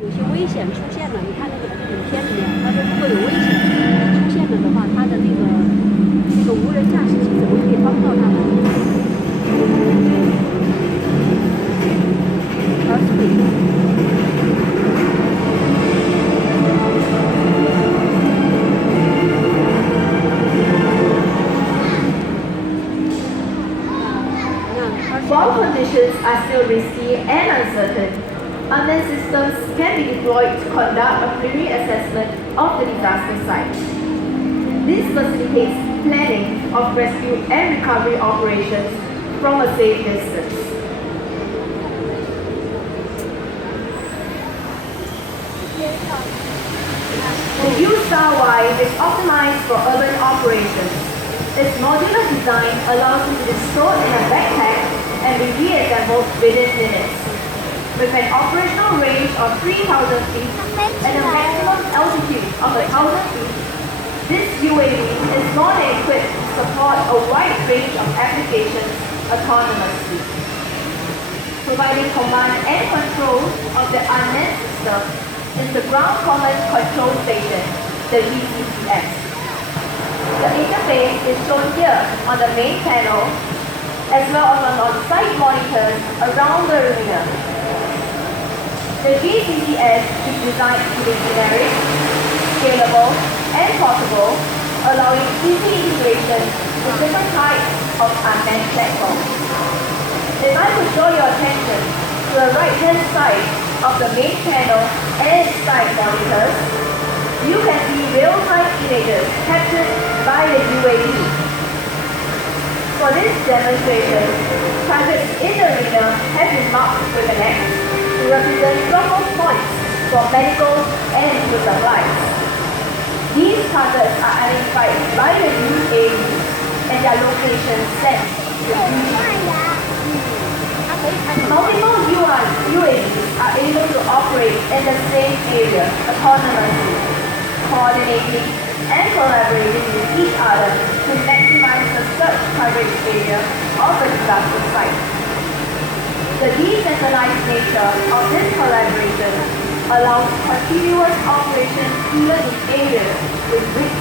有些危险出现了，你看那个影片里面，他说如果有危险出现了的话，他的那个无人驾驶机怎么可以帮到他们？While conditions are still risky and uncertain, unmanned systems can be deployed to conduct a preliminary assessment of the disaster site. This facilitates planning of rescue and recovery operations from a safe distance. The U-Star-Y is optimized for urban operations. Its modular design allows it to be stored in a backpack and be reassembled within minutes. With an operational range of 3,000 feet and a maximum altitude of 1,000 feet, this UAV is not equipped to support a wide range of applications autonomously. Providing command and control of the unmanned system is the Ground Command Control Station, the GCCS. The interface is shown here on the main panel, as well as on on-site monitors around the arena. The GCCS is designed to be generic, scalable, and portable, allowing easy integration with different types of unmanned platforms. If I could draw your attention to the right-hand side of the main panel and side monitors, you can see real-time images captured by the UAV. For this demonstration, targets in the arena have been marked with an X to represent drop-off points for medical and food supplies. These targets are identified by the UAV and their locations sent to the Multiple UAVs are able to operate in the same area autonomously, coordinating and collaborating with each other to maximize the search coverage area of the disaster site. The decentralized nature of this collaboration allows continuous operations even in areas with weak